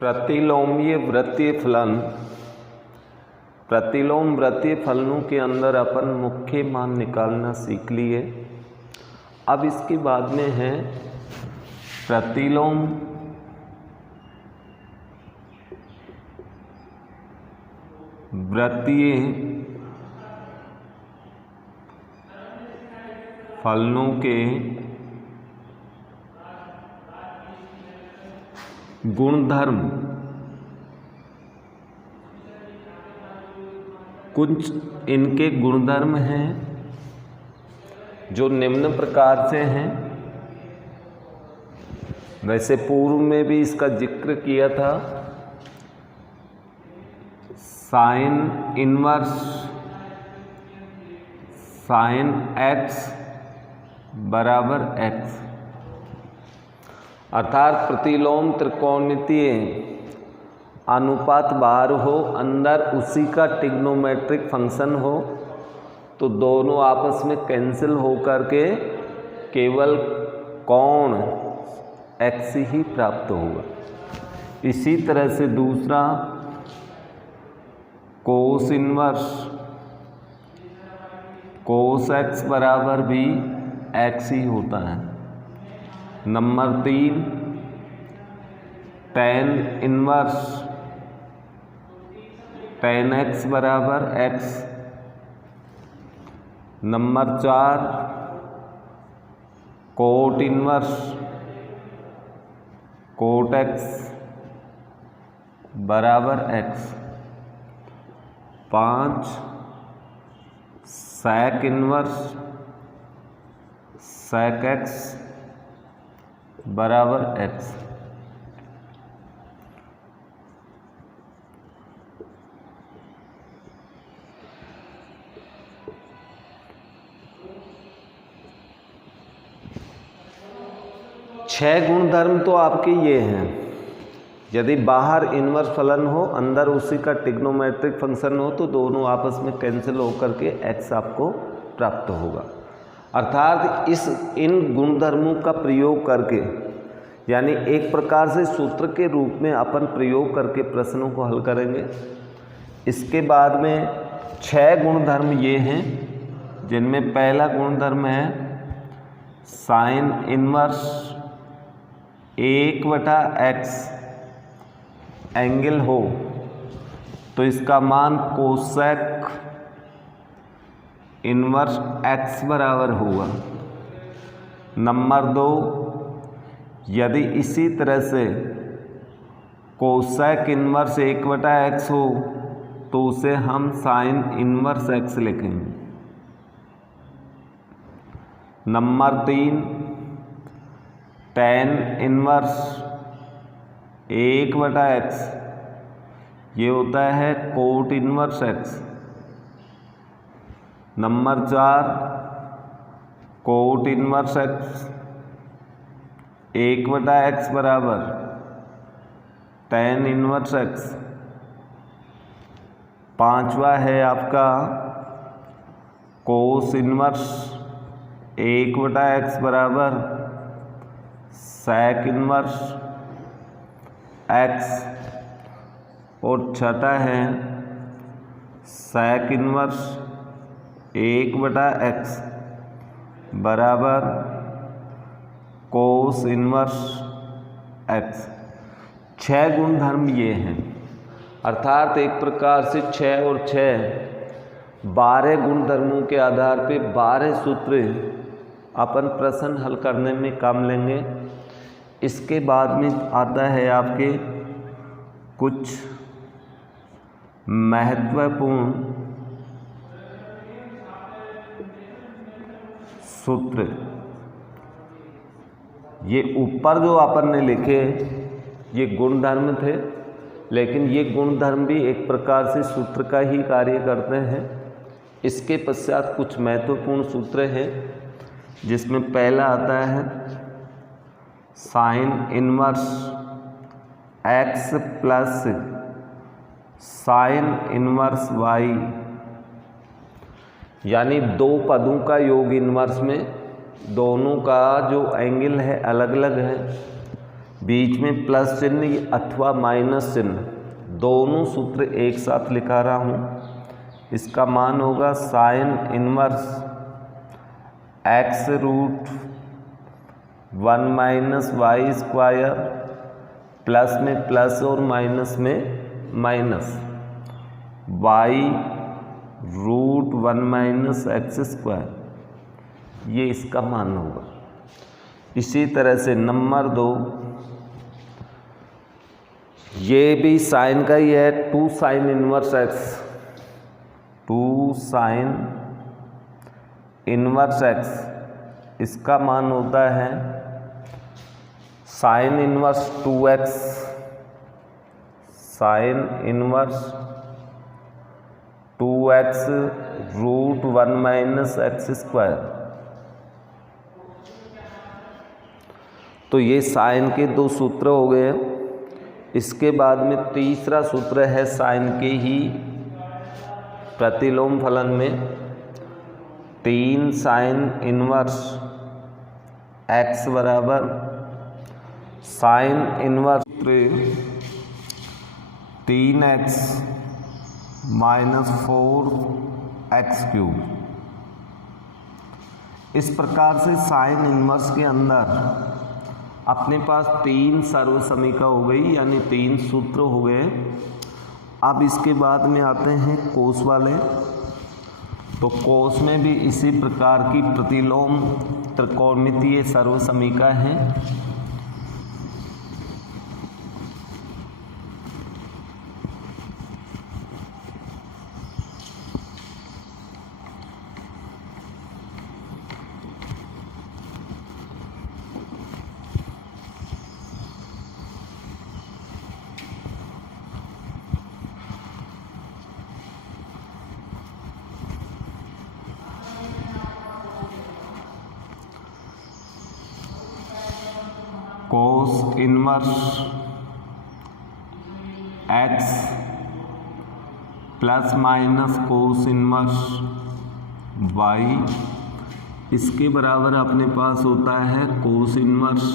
प्रतिलोम्य वृत्तीय फलन। प्रतिलोम वृत्तीय फलनों के अंदर अपन मुख्य मान निकालना सीख लिए। अब इसके बाद में है प्रतिलोम वृत्तीय फलनों के गुणधर्म। कुछ इनके गुणधर्म हैं जो निम्न प्रकार से हैं। वैसे पूर्व में भी इसका जिक्र किया था। साइन इनवर्स साइन एक्स बराबर एक्स, अर्थात प्रतिलोम त्रिकोणमितीय अनुपात बाहर हो, अंदर उसी का ट्रिग्नोमेट्रिक फंक्शन हो, तो दोनों आपस में कैंसिल होकर के केवल कोण एक्स ही प्राप्त होगा। इसी तरह से दूसरा कोस इनवर्स कोस एक्स बराबर भी एक्स ही होता है। Number 3 tan inverse tan X बराबर X. Number 4 cot inverse cot X बराबर X. 5 sec inverse sec X बराबर एक्स। छह गुणधर्म तो आपके ये हैं। यदि बाहर इनवर्स फलन हो, अंदर उसी का ट्रिग्नोमेट्रिक फंक्शन हो, तो दोनों आपस में कैंसिल होकर के एक्स आपको प्राप्त होगा। अर्थात इन गुणधर्मों का प्रयोग करके, यानी एक प्रकार से सूत्र के रूप में अपन प्रयोग करके प्रश्नों को हल करेंगे। इसके बाद में 6 गुणधर्म ये हैं, जिनमें पहला गुणधर्म है साइन इनवर्स 1/x एंगल हो तो इसका मान कोसेक इनवर्स x बराबर होगा। नंबर 2, यदि इसी तरह से कोसेक इनवर्स 1/x हो तो उसे हम साइन इनवर्स x लिखेंगे। नंबर 3 टेन इनवर्स 1/x, ये होता है cot inverse x। Number 4 cot inverse x 1/x बराबर टेन इनवर्स x। 5वां है आपका कोस इनवर्स 1/x बराबर सेक इनवर्स x। और 6था है सेक इनवर्स 1/x बराबर कोस इनवर्स x। 6 गुणधर्म ये हैं। अर्थात एक प्रकार से 6 और 6 12 गुणधर्मों के आधार पे 12 सूत्र अपन प्रश्न हल करने में काम लेंगे। इसके बाद में आता है आपके कुछ महत्वपूर्ण सूत्र। ये ऊपर जो अपन ने लिखे ये गुणधर्म थे, लेकिन ये गुणधर्म भी एक प्रकार से सूत्र का ही कार्य करते हैं। इसके पश्चात कुछ महत्वपूर्ण सूत्र हैं, जिसमें पहला आता है sine inverse x plus sine inverse y, यानी दो पदों का योग इनवर्स में दोनों का जो एंगल है अलग अलग है, बीच में प्लस चिन्ह अथवा माइनस चिन्ह, दोनों सूत्र एक साथ लिखा रहा हूँ। इसका मान होगा sine inverse x root 1 minus y square, plus में प्लस और माइनस में minus, y root 1 minus x square, ये इसका मान होगा। इसी तरह से नंबर 2, ये भी साइन का ही है, 2 sine inverse x, 2 sine inverse x, इसका मान होता है sine inverse 2x, sine inverse 2x root 1 minus x square. तो ये साइन के 2 सूत्र हो गए। इसके बाद में तीसरा सूत्र है साइन के ही प्रतिलोम फलन में, 3 साइन इनवर्स x बराबर sine inverse 3x minus 4x cube. इस प्रकार से साइन इनवर्स के अंदर अपने पास 3 सर्वसमीका हो गई, यानी 3 सूत्र हो गए। अब इसके बाद में आते हैं कोस वाले। तो कोस में भी इसी प्रकार की प्रतिलोम त्रिकोणमितीय सर्वसमीका है। Cos inverse x plus minus cos inverse y, इसके बराबर अपने पास होता है cos inverse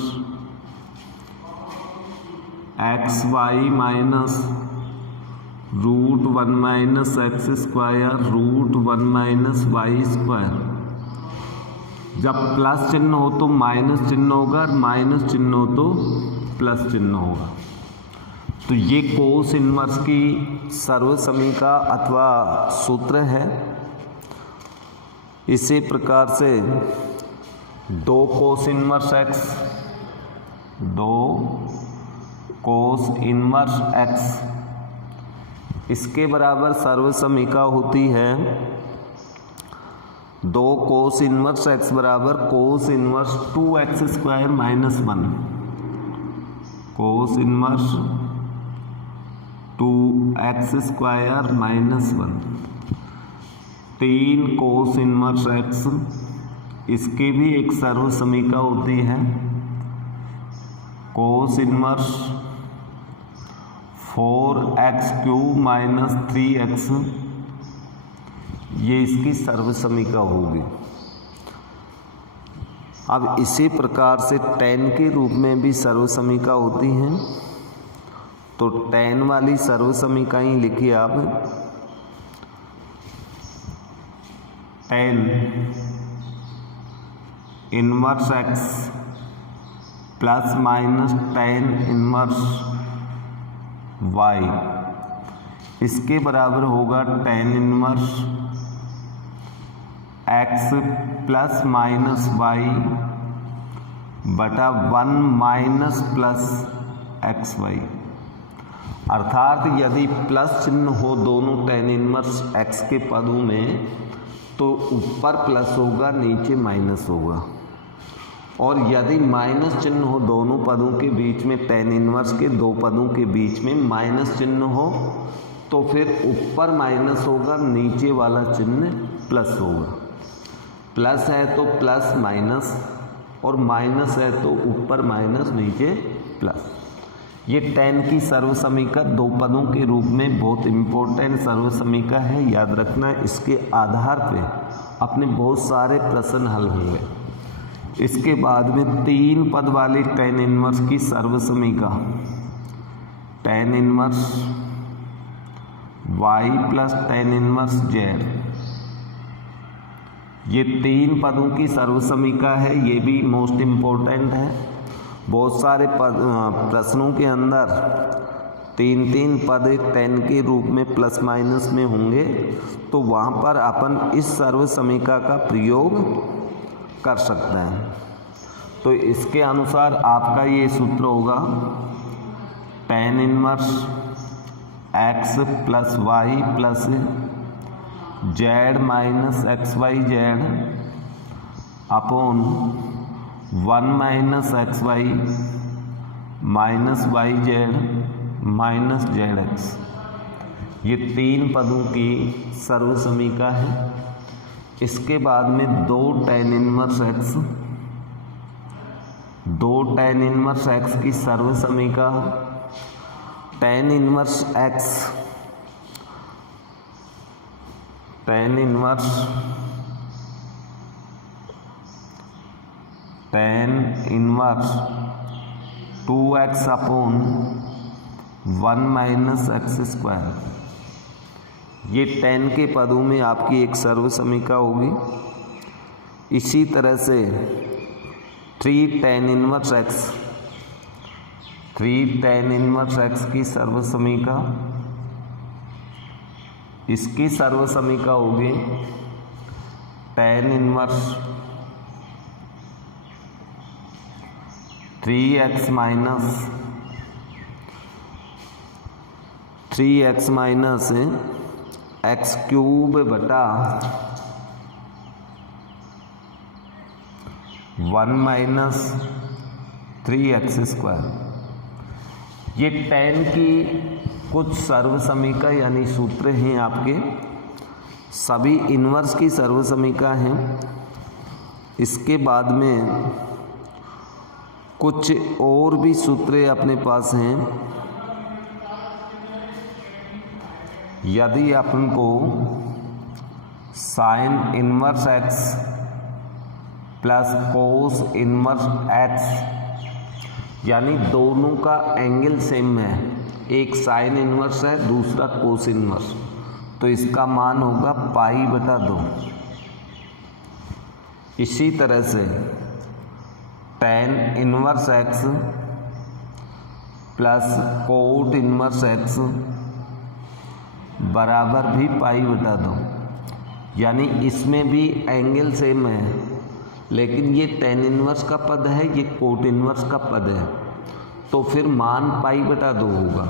x y minus root 1 minus x square root 1 minus y square. जब प्लस चिन्ह हो तो माइनस चिन्ह होगा, और माइनस चिन्ह हो तो प्लस चिन्ह होगा। तो ये कोस इनवर्स की सर्वसमीका अथवा सूत्र है। इसी प्रकार से 2 कोस इनवर्स x, 2 कोस इनवर्स x, इसके बराबर सर्वसमीका होती है 2 कोस इनवर्स x बराबर cos inverse 2x square minus 1, cos inverse 2x square minus 1। 3 कोस इनवर्स x, इसकी भी एक सर्वसमीका होती है cos inverse 4x cube minus 3x, ये इसकी सर्वसमीका होगी। अब इसी प्रकार से tan के रूप में भी सर्वसमीका होती हैं। तो tan वाली सर्वसमीकाएं लिखिए आप। tan inverse x plus minus tan inverse y, इसके बराबर होगा tan inverse x plus minus y बटा 1 माइनस प्लस एक्स वाई। अर्थात यदि प्लस चिन्ह हो दोनों tan इनवर्स x के पदों में तो ऊपर प्लस होगा, नीचे माइनस होगा। और यदि माइनस चिन्ह हो दोनों पदों के बीच में, tan इनवर्स के 2 पदों के बीच में माइनस चिन्ह हो, तो फिर ऊपर माइनस होगा, नीचे वाला चिन्ह प्लस होगा। प्लस है तो प्लस माइनस, और माइनस है तो ऊपर माइनस नीचे प्लस। ये tan की सर्वसमीका 2 पदों के रूप में बहुत इम्पोर्टेंट सर्वसमीका है, याद रखना। इसके आधार पे अपने बहुत सारे प्रश्न हल होंगे। इसके बाद में 3 पद वाली tan इनवर्स की सर्वसमीका tan inverse y plus tan inverse z, ये 3 पदों की सर्वसमीका है। ये भी मोस्ट इम्पोर्टेंट है। बहुत सारे प्रश्नों के अंदर 3 पद tan के रूप में प्लस माइनस में होंगे, तो वहाँ पर अपन इस सर्वसमीका का प्रयोग कर सकते हैं। तो इसके अनुसार आपका ये सूत्र होगा tan inverse x plus y plus z minus x y z upon 1 minus x y minus y z minus z x. ये 3 पदों की सर्वसमीका है। इसके बाद में 2 tan इनवर्स x की सर्वसमीका tan inverse x tan inverse 2x upon 1 minus x square. ये tan के पदों में आपकी एक सर्वसमीका होगी। इसी तरह से 3 tan इनवर्स x की सर्वसमीका, इसकी सर्वसमीका होगी tan inverse 3x minus x cube बटा 1 माइनस 3x स्क्वायर। ये tan की कुछ सर्वसमीका यानी सूत्र हैं आपके, सभी इन्वर्स की सर्वसमीका हैं। इसके बाद में कुछ और भी सूत्र अपने पास हैं। यदि अपन को sign inverse x plus cos inverse x, यानी दोनों का एंगल सेम है, एक साइन इनवर्स है दूसरा कोस इनवर्स, तो इसका मान होगा π/2। इसी तरह से tan inverse x plus cot inverse x बराबर भी π/2, यानी इसमें भी एंगल सेम है, लेकिन ये tan इनवर्स का पद है, ये कोट इनवर्स का पद है, तो फिर मान π/2 होगा।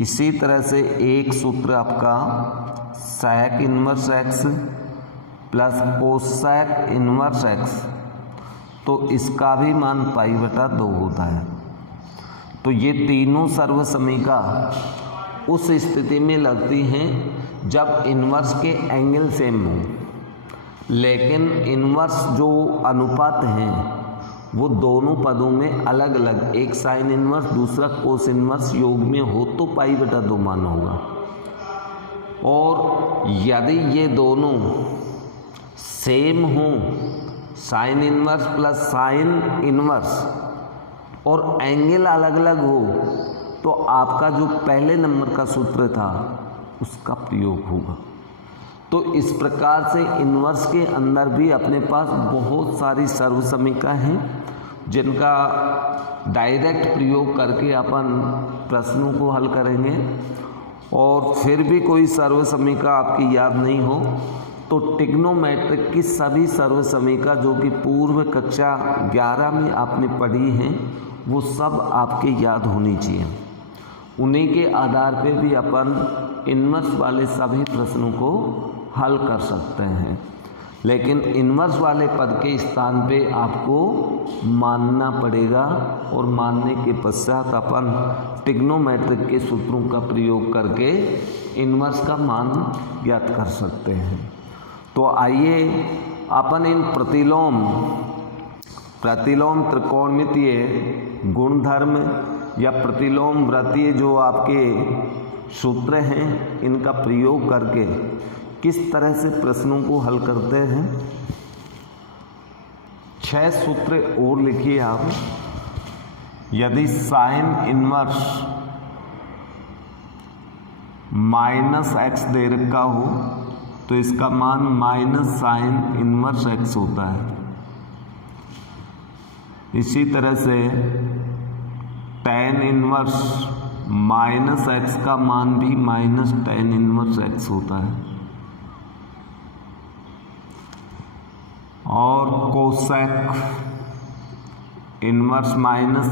इसी तरह से एक सूत्र आपका sec inverse x plus cosec inverse x, तो इसका भी मान π/2 होता है। तो ये तीनों सर्वसमीका उस स्थिति में लगती हैं जब इन्वर्स के एंगल सेम हो, लेकिन इन्वर्स जो अनुपात हैं वो दोनों पदों में अलग अलग, एक साइन इन्वर्स दूसरा कोस इन्वर्स योग में हो तो π/2 मान होगा। और यदि ये दोनों सेम हो, sign inverse plus sign inverse, और एंगल अलग अलग हो, तो आपका जो पहले नंबर का सूत्र था उसका प्रयोग होगा। तो इस प्रकार से इन्वर्स के अंदर भी अपने पास बहुत सारी सर्वसमीका हैं, जिनका डायरेक्ट प्रयोग करके अपन प्रश्नों को हल करेंगे। और फिर भी कोई सर्वसमीका आपकी याद नहीं हो तो ट्रिग्नोमेट्रिक की सभी सर्वसमीका जो कि पूर्व कक्षा 11 में आपने पढ़ी हैं, वो सब आपके याद होनी चाहिए। उन्हीं के आधार पे भी अपन इन्वर्स वाले सभी प्रश्नों को हल कर सकते हैं, लेकिन इन्वर्स वाले पद के स्थान पे आपको मानना पड़ेगा, और मानने के पश्चात अपन ट्रिग्नोमेट्रिक के सूत्रों का प्रयोग करके इन्वर्स का मान ज्ञात कर सकते हैं। तो आइए अपन इन प्रतिलोम त्रिकोणमितीय गुणधर्म या प्रतिलोम वृत्तीय जो आपके सूत्र हैं, इनका प्रयोग करके किस तरह से प्रश्नों को हल करते हैं, 6 सूत्र और लिखिए आप। यदि साइन इनवर्स -x दे रखा हो तो इसका मान माइनस साइन इनवर्स x होता है। इसी तरह से tan इनवर्स -x का मान भी माइनस tan इनवर्स x होता है। और कोसेक इनवर्स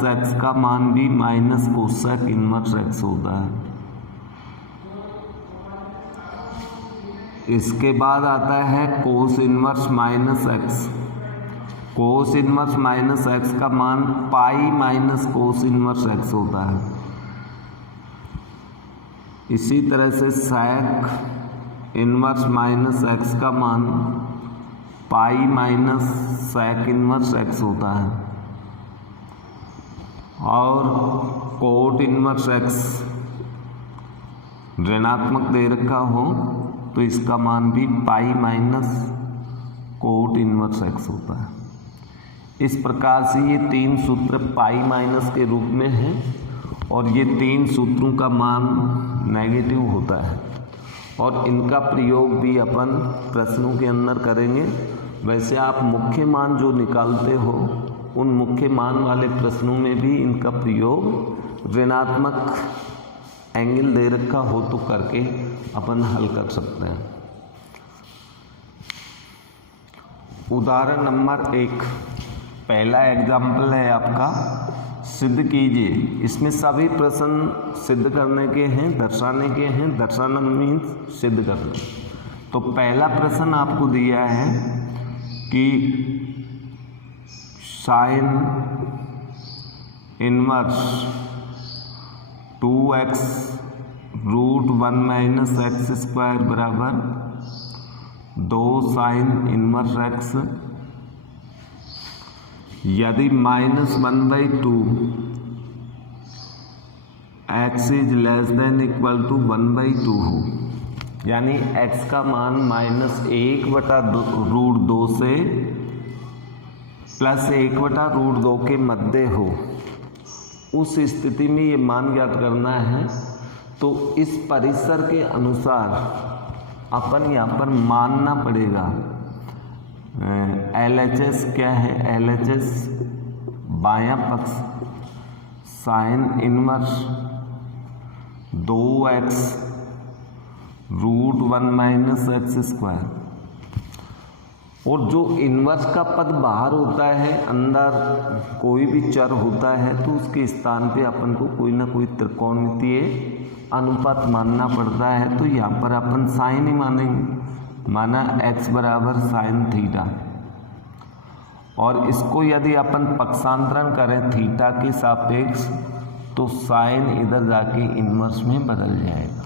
-x का मान भी माइनस कोसेक इनवर्स x होता है। इसके बाद आता है कोस इनवर्स -x। कोस इनवर्स -x का मान pi minus cos inverse x होता है। इसी तरह से सेक इनवर्स -x का मान pi minus sec inverse x होता है। और कोट इनवर्स x ऋणात्मक दे रखा हो तो इसका मान भी pi minus cot inverse x होता है। इस प्रकार से ये 3 सूत्र पाई माइनस के रूप में हैं और ये 3 सूत्रों का मान नेगेटिव होता है और इनका प्रयोग भी अपन प्रश्नों के अंदर करेंगे। वैसे आप मुख्य मान जो निकालते हो उन मुख्य मान वाले प्रश्नों में भी इनका प्रयोग ऋणात्मक एंगल दे रखा हो तो करके अपन हल कर सकते हैं। उदाहरण नंबर 1 पहला एग्जाम्पल है आपका, सिद्ध कीजिए। इसमें सभी प्रश्न सिद्ध करने के हैं, दर्शाने के हैं। दर्शाना मीन्स सिद्ध करना। तो पहला प्रश्न आपको दिया है कि साइन इनवर्स 2x √1 - x² बराबर 2 साइन इनवर्स x। यदि -1/2 x is less than equal to 1/2 हो, यानी x का मान -1/√2 से +1/√2 के मध्य हो, उस स्थिति में ये मान ज्ञात करना है। तो इस परिसर के अनुसार अपन यहाँ पर मानना पड़ेगा। LHS क्या है? LHS बायां पक्ष साइन इनवर्स 2x √1 - x²। और जो इन्वर्स का पद बाहर होता है, अंदर कोई भी चर होता है, तो उसके स्थान पे अपन को कोई ना कोई त्रिकोणमितीय अनुपात मानना पड़ता है। तो यहाँ पर अपन साइन ही मानेंगे, माना x बराबर साइन थीटा। और इसको यदि अपन पक्षांतरण करें थीटा के सापेक्ष तो साइन इधर जाके इन्वर्स में बदल जाएगा।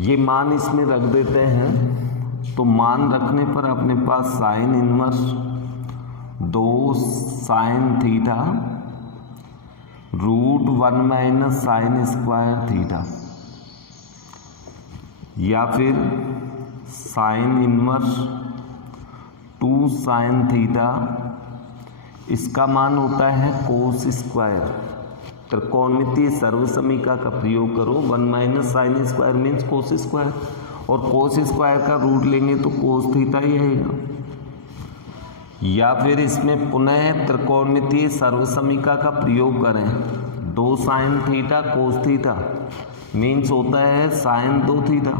ये मान इसमें रख देते हैं। तो मान रखने पर अपने पास sine inverse 2 sine theta √1 - sine square theta, या फिर साइन इनवर्स 2 साइन थीटा, इसका मान होता है कोस स्क्वायर। त्रिकोणमितीय सर्वसमीका का प्रयोग करो। 1 - sine square means cos square, और कोस स्क्वायर का रूट लेंगे तो कोस थीटा ही आएगा। या फिर इसमें पुनः त्रिकोणमितीय सर्वसमीका का प्रयोग करें। 2 sine theta cos theta means होता है साइन 2 थीटा।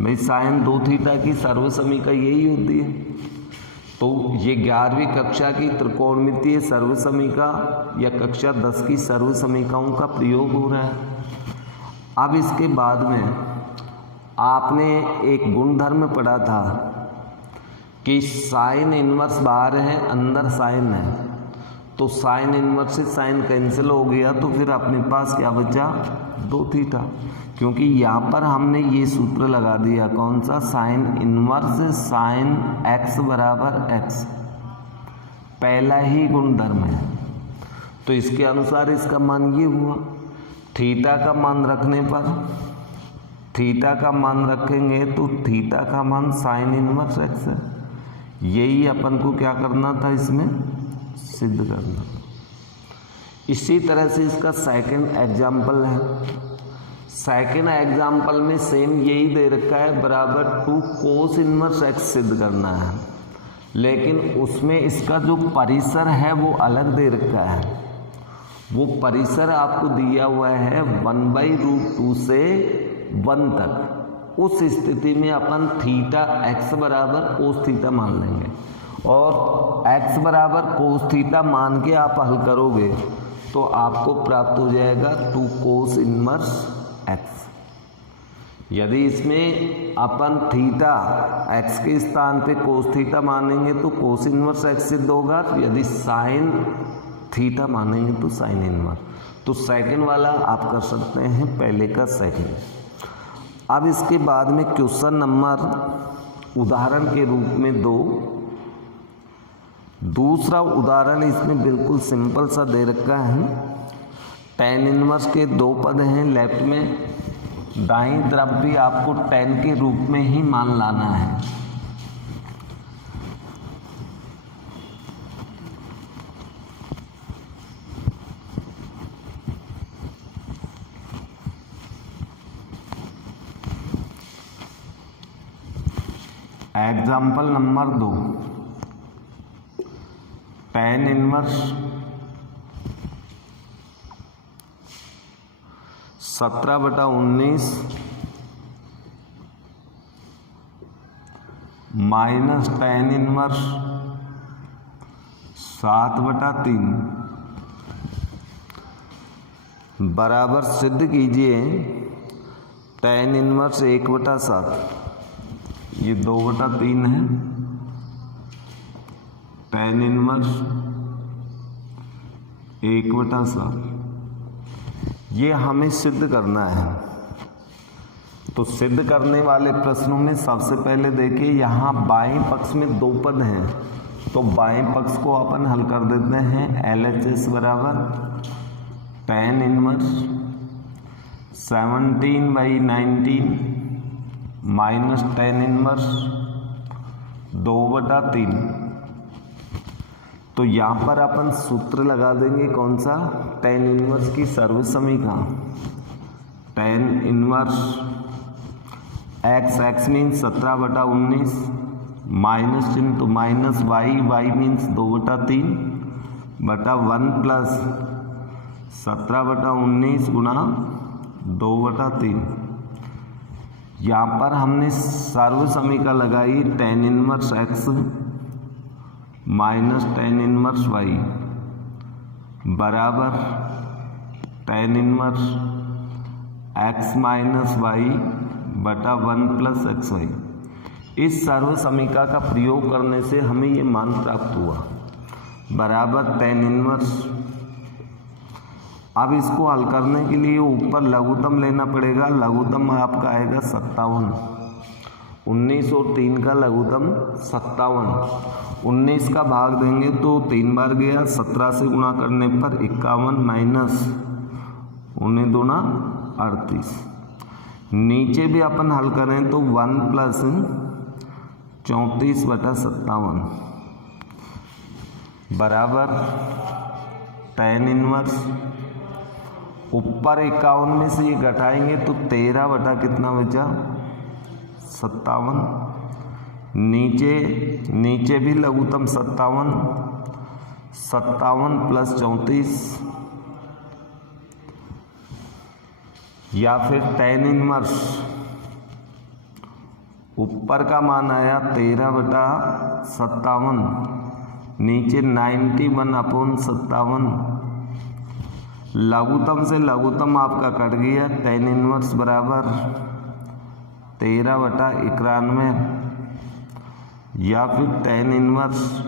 भाई साइन 2 थीटा की सर्वसमीका यही होती है। तो ये 11वीं कक्षा की त्रिकोणमितीय सर्वसमीका या कक्षा 10 की सर्वसमीकाओं का प्रयोग हो रहा है। अब इसके बाद में आपने एक गुणधर्म पढ़ा था कि साइन इनवर्स बाहर है, अंदर साइन है। तो साइन इनवर्स से साइन कैंसिल हो गया, तो फिर अपने पास क्या बचा? 2 थीटा। क्योंकि यहाँ पर हमने ये सूत्र लगा दिया, कौन सा? साइन इनवर्स साइन x बराबर x, पहला ही गुणधर्म है। तो इसके अनुसार इसका मान ये हुआ। थीटा का मान रखने पर, थीटा का मान रखेंगे तो थीटा का मान साइन इनवर्स x है। यही अपन को क्या करना था, इसमें सिद्ध करना। इसी तरह से इसका सेकंड एग्जाम्पल है। सेकंड एग्जाम्पल में सेम यही दे रखा है, बराबर 2 कोस इनवर्स x सिद्ध करना है, लेकिन उसमें इसका जो परिसर है वो अलग दे रखा है। वो परिसर आपको दिया हुआ है 1/√2 से 1 तक। उस स्थिति में अपन थीटा x बराबर कोस थीटा मान लेंगे, और x बराबर कोस थीटा मान के आप हल करोगे तो आपको प्राप्त हो जाएगा 2 कोस इनवर्स x। यदि इसमें अपन थीटा x के स्थान पे कोस थीटा मानेंगे तो कोस इनवर्स x सिद्ध होगा, यदि साइन थीटा मानेंगे तो साइन इनवर्स। तो सेकंड वाला आप कर सकते हैं पहले का सेकंड। अब इसके बाद में क्वेश्चन नंबर उदाहरण के रूप में दूसरा उदाहरण इसमें बिल्कुल सिंपल सा दे रखा है। tan इनवर्स के 2 पद हैं लेफ्ट में, दाईं तरफ भी आपको tan के रूप में ही मान लाना है। Example number 2, tan inverse 17/19 minus tan inverse 7/3 बराबर सिद्ध कीजिए tan इनवर्स 1/7, ये 2/3 है, tan इनवर्स 1/7, ये हमें सिद्ध करना है। तो सिद्ध करने वाले प्रश्नों में सबसे पहले देखिए, यहाँ बाएं पक्ष में 2 पद हैं, तो बाएं पक्ष को अपन हल कर देते हैं। LHS बराबर tan inverse 17/19 minus tan inverse 2/3। तो यहाँ पर अपन सूत्र लगा देंगे कौन सा, tan इनवर्स की सर्वसमीका। tan inverse x means 17/19 minus चिन्ह तो माइनस y मीन्स 2/3 बटा 1 प्लस 17/19 गुणा 2/3। यहाँ पर हमने सर्वसमीका लगाई tan inverse x minus tan inverse y बराबर tan inverse x minus y बटा 1 प्लस xy। इस सर्वसमीका का प्रयोग करने से हमें ये मान प्राप्त हुआ, बराबर tan इनवर्स। अब इसको हल करने के लिए ऊपर लघुत्तम लेना पड़ेगा। लघुत्तम आपका आएगा 57। 19 और 3 का लघुत्तम 57। 19 का भाग देंगे तो 3 बार गया, 17 से गुणा करने पर 51 माइनस 19 38। नीचे भी अपन हल करें तो 1 प्लस 34/57 बराबर tan इनवर्स। ऊपर 51 में से ये घटाएंगे तो 13 बटा कितना बचा 57। नीचे भी लघुत्तम 57 प्लस 34 या फिर tan इनवर्स ऊपर का मान आया 13/57, नीचे 91/57। लघुत्तम से लघुत्तम आपका कट गया, tan इनवर्स बराबर 13/91 या फिर tan इनवर्स,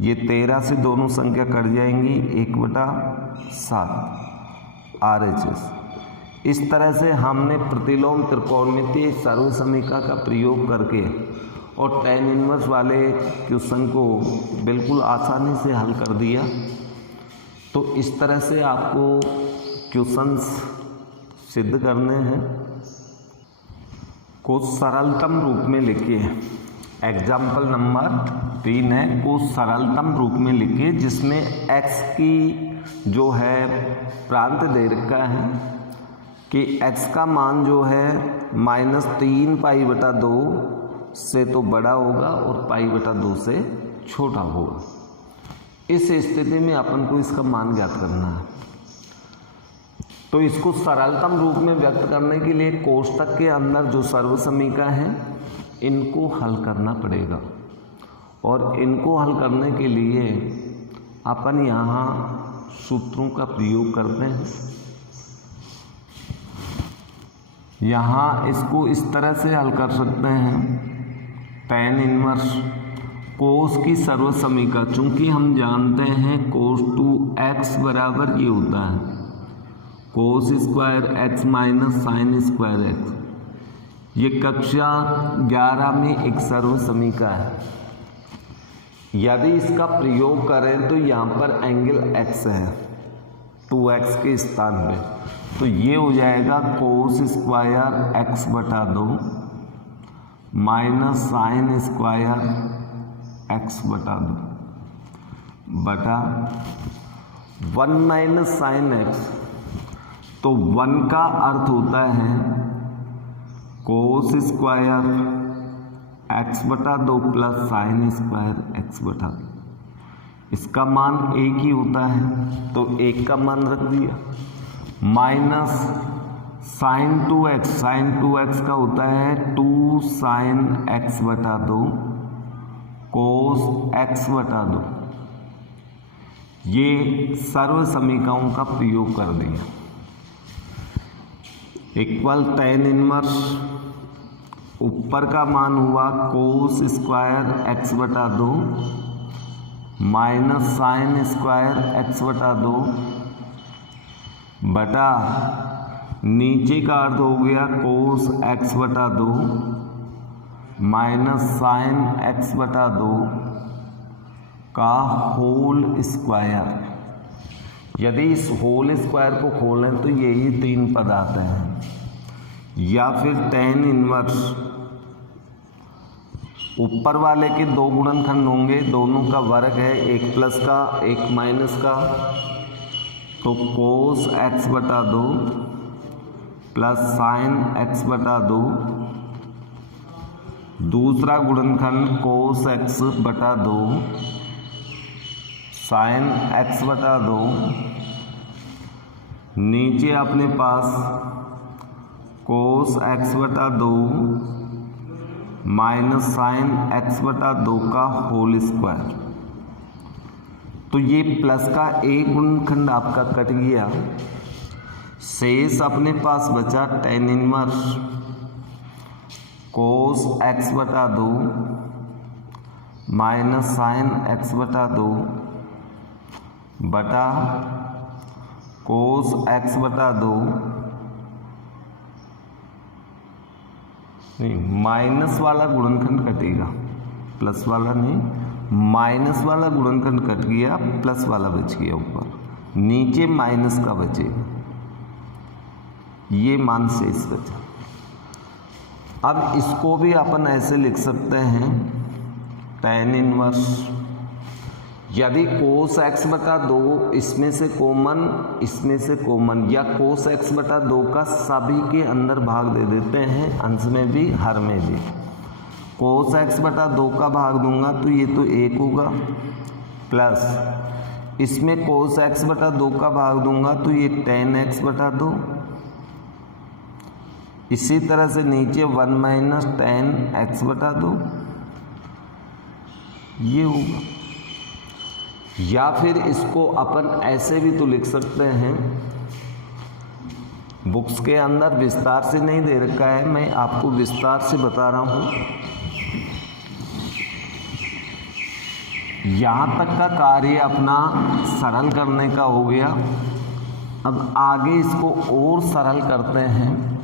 ये 13 से दोनों संख्या कट जाएंगी 1/7 RHS। इस तरह से हमने प्रतिलोम त्रिकोणमितीय सर्वसमीका का प्रयोग करके और tan इनवर्स वाले क्वेश्चन को बिल्कुल आसानी से हल कर दिया। तो इस तरह से आपको क्वेश्चंस सिद्ध करने हैं। को सरलतम रूप में लिखिए। एग्जाम्पल नंबर 3 है, को सरलतम रूप में लिखिए जिसमें x की जो है प्रांत दे रखा है कि x का मान जो है -3π/2 से तो बड़ा होगा और π/2 से छोटा होगा। इस स्थिति में अपन को इसका मान ज्ञात करना है। तो इसको सरलतम रूप में व्यक्त करने के लिए कोष्ठक के अंदर जो सर्व समीकरण है इनको हल करना पड़ेगा, और इनको हल करने के लिए अपन यहाँ सूत्रों का प्रयोग करते हैं। यहाँ इसको इस तरह से हल कर सकते हैं, tan इनवर्स कोस की सर्व समीकरण, चूंकि हम जानते हैं cos 2x बराबर ये होता है cos square x minus sine square x। ये कक्षा 11 में एक सर्व समीकरण है। यदि इसका प्रयोग करें तो यहाँ पर एंगल x है 2x के स्थान पे, तो ये हो जाएगा cos square x/2 minus sine square x/2 बटा 1 माइनस साइन x। तो 1 का अर्थ होता है cos square x/2 plus sine square x/2। इसका मान 1 ही होता है तो 1 का मान रख दिया, माइनस साइन 2x का होता है 2 साइन x/2 cos x/2। ये सर्व समीकरणों का प्रयोग कर दिया। इक्वल tan इनवर्स ऊपर का मान हुआ cos square x/2 minus sine square x/2 बटा नीचे का अर्थ हो गया cos x/2 minus sine x/2 का होल स्क्वायर। यदि इस होल स्क्वायर को खोलें तो यही 3 पद आते हैं, या फिर tan इनवर्स ऊपर वाले के 2 गुणनखंड होंगे, दोनों का वर्ग है, एक प्लस का एक माइनस का, तो cos x/2 plus sign x/2, दूसरा गुणनखंड cos x/2 साइन x/2, नीचे अपने पास cos x/2 minus sine x/2 का होल स्क्वायर। तो ये प्लस का एक गुणनखंड आपका कट गया, शेष अपने पास बचा tan inverse cos x/2 minus sine x/2 बटा cos x/2 नहीं, माइनस वाला गुणनखंड कटेगा, प्लस वाला नहीं, माइनस वाला गुणनखंड कट गया, प्लस वाला बच गया ऊपर, नीचे माइनस का बचेगा, ये मान शेष बचा। अब इसको भी अपन ऐसे लिख सकते हैं tan इनवर्स, यदि cos x/2 इसमें से कॉमन या cos x/2 का सभी के अंदर भाग दे देते हैं, अंश में भी हर में भी। cos x/2 का भाग दूंगा तो ये तो 1 होगा, प्लस इसमें cos x/2 का भाग दूंगा तो ये tan x/2, इसी तरह से नीचे 1 माइनस tan x/2 ये होगा। या फिर इसको अपन ऐसे भी तो लिख सकते हैं, बुक्स के अंदर विस्तार से नहीं दे रखा है, मैं आपको विस्तार से बता रहा हूँ। यहाँ तक का कार्य अपना सरल करने का हो गया। अब आगे इसको और सरल करते हैं।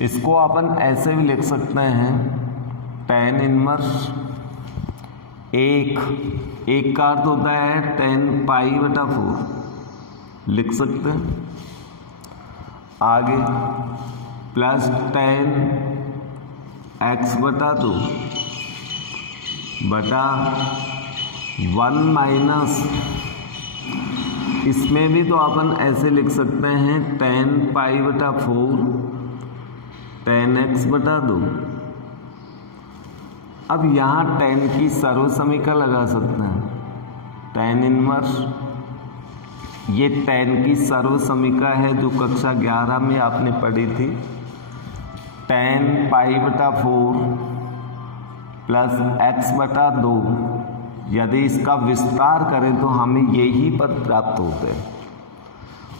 इसको अपन ऐसे भी लिख सकते हैं tan इनवर्स एक का अर्थ होता है tan π/4 लिख सकते हैं, आगे प्लस tan x बटा 2 बटा 1 माइनस, इसमें भी तो अपन ऐसे लिख सकते हैं tan पाई बटा 4 tan x बटा 2। अब यहाँ tan की सर्व समीका लगा सकते हैं, tan इनवर्स, ये tan की सर्व समीका है जो कक्षा 11 में आपने पढ़ी थी, tan पाई बटा 4 प्लस x बटा 2। यदि इसका विस्तार करें तो हमें यही पद प्राप्त होते हैं,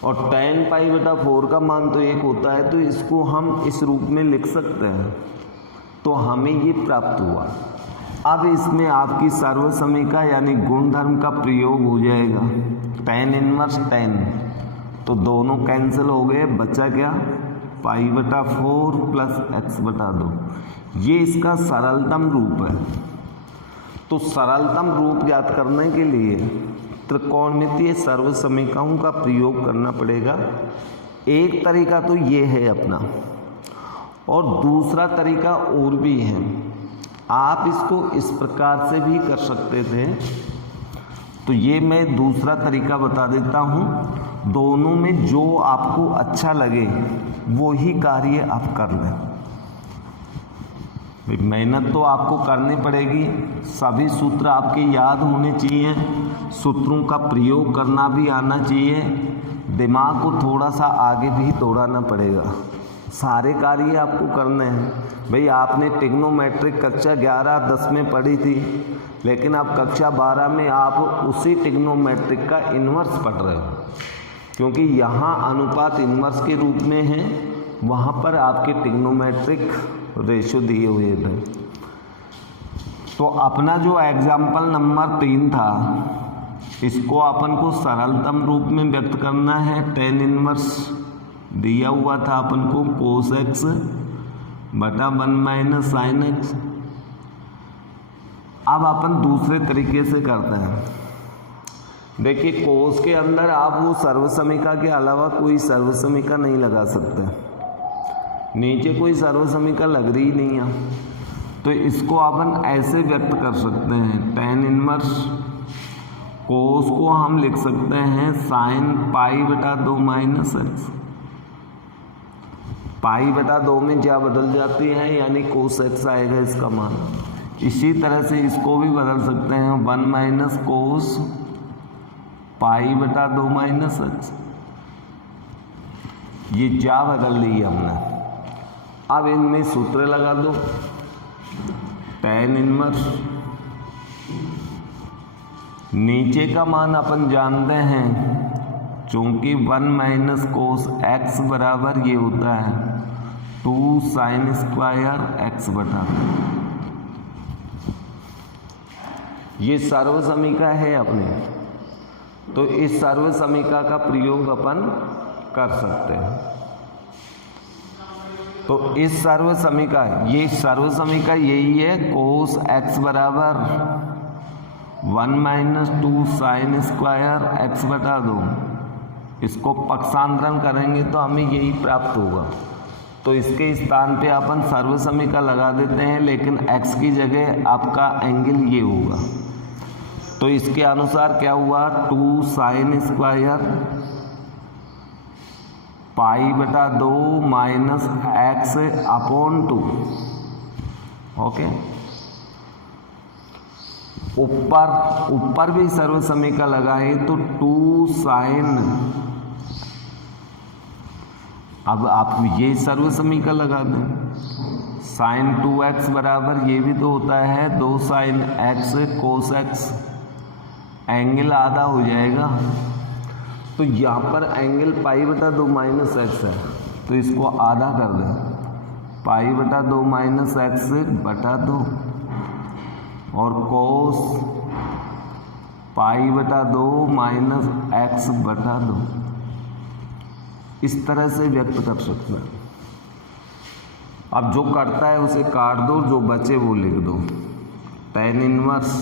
और tan पाई बटा 4 का मान तो 1 होता है, तो इसको हम इस रूप में लिख सकते हैं, तो हमें ये प्राप्त हुआ। अब इसमें आपकी सर्व समीका यानी गुणधर्म का प्रयोग हो जाएगा, tan इनवर्स tan, तो दोनों कैंसिल हो गए, बचा क्या पाई बटा 4 प्लस x बटा 2। ये इसका सरलतम रूप है। तो सरलतम रूप ज्ञात करने के लिए त्रिकोणमितीय सर्व समीकरणों का प्रयोग करना पड़ेगा। एक तरीका तो ये है अपना, और दूसरा तरीका और भी है। आप इसको इस प्रकार से भी कर सकते थे, तो ये मैं दूसरा तरीका बता देता हूँ। दोनों में जो आपको अच्छा लगे वो ही कार्य आप कर लें। मेहनत तो आपको करनी पड़ेगी, सभी सूत्र आपके याद होने चाहिए, सूत्रों का प्रयोग करना भी आना चाहिए, दिमाग को थोड़ा सा आगे भी दौड़ाना पड़ेगा, सारे कार्य आपको करने हैं। भाई आपने ट्रिग्नोमेट्रिक कक्षा 11-10 में पढ़ी थी, लेकिन अब कक्षा 12 में आप उसी ट्रिग्नोमेट्रिक का इन्वर्स पढ़ रहे हो, क्योंकि यहाँ अनुपात इन्वर्स के रूप में है, वहाँ पर आपके ट्रिग्नोमेट्रिक रेशो दिए हुए थे। तो अपना जो एग्जाम्पल नंबर 3 था, इसको अपन को सरलतम रूप में व्यक्त करना है। tan इनवर्स दिया हुआ था अपन को cos x बटा 1 माइनस साइन x। अब अपन दूसरे तरीके से करते हैं। देखिए cos के अंदर आप वो सर्व समीका के अलावा कोई सर्व समीका नहीं लगा सकते, नीचे कोई सर्व समीका लग रही नहीं है, तो इसको अपन ऐसे व्यक्त कर सकते हैं। tan इनवर्स cos को हम लिख सकते हैं साइन पाई बटा 2 माइनस एक्स। पाई बटा 2 में क्या बदल जाती है, यानी cos x आएगा इसका मान। इसी तरह से इसको भी बदल सकते हैं 1 माइनस कोस पाई बटा 2 माइनस एक्स। ये क्या बदल ली है हमने। अब इनमें सूत्र लगा दो। tan इनवर्स, नीचे का मान अपन जानते हैं, चूंकि 1 माइनस कोस एक्स बराबर ये होता है 2 साइन स्क्वायर एक्स बटा। ये सर्व समीका है अपने, तो इस सर्व समीका का प्रयोग अपन कर सकते हैं। तो इस सर्व समीका, ये सर्व समीका यही है, कोस एक्स बराबर 1 माइनस 2 साइन स्क्वायर एक्स बटा 2। इसको पक्षांतरण करेंगे तो हमें यही प्राप्त होगा। तो इसके स्थान पे अपन सर्व समीका लगा देते हैं, लेकिन x की जगह आपका एंगल ये होगा। तो इसके अनुसार क्या हुआ, 2 साइन स्क्वायर पाई बटा 2 माइनस एक्स अपॉन 2। ओके, ऊपर भी सर्व समीका लगाए तो 2 साइन, अब आप ये सर्व समीका लगा दें, साइन 2x बराबर ये भी तो होता है 2 साइन x कोस x, एंगल आधा हो जाएगा। तो यहाँ पर एंगल पाई बटा 2 माइनस एक्स है, तो इसको आधा कर दें, पाई बटा 2 माइनस एक्स बटा 2, और कोस पाई बटा 2 माइनस एक्स बटा 2। इस तरह से व्यक्त कर सकते हैं। अब जो करता है उसे काट दो, जो बचे वो लिख दो। tan इनवर्स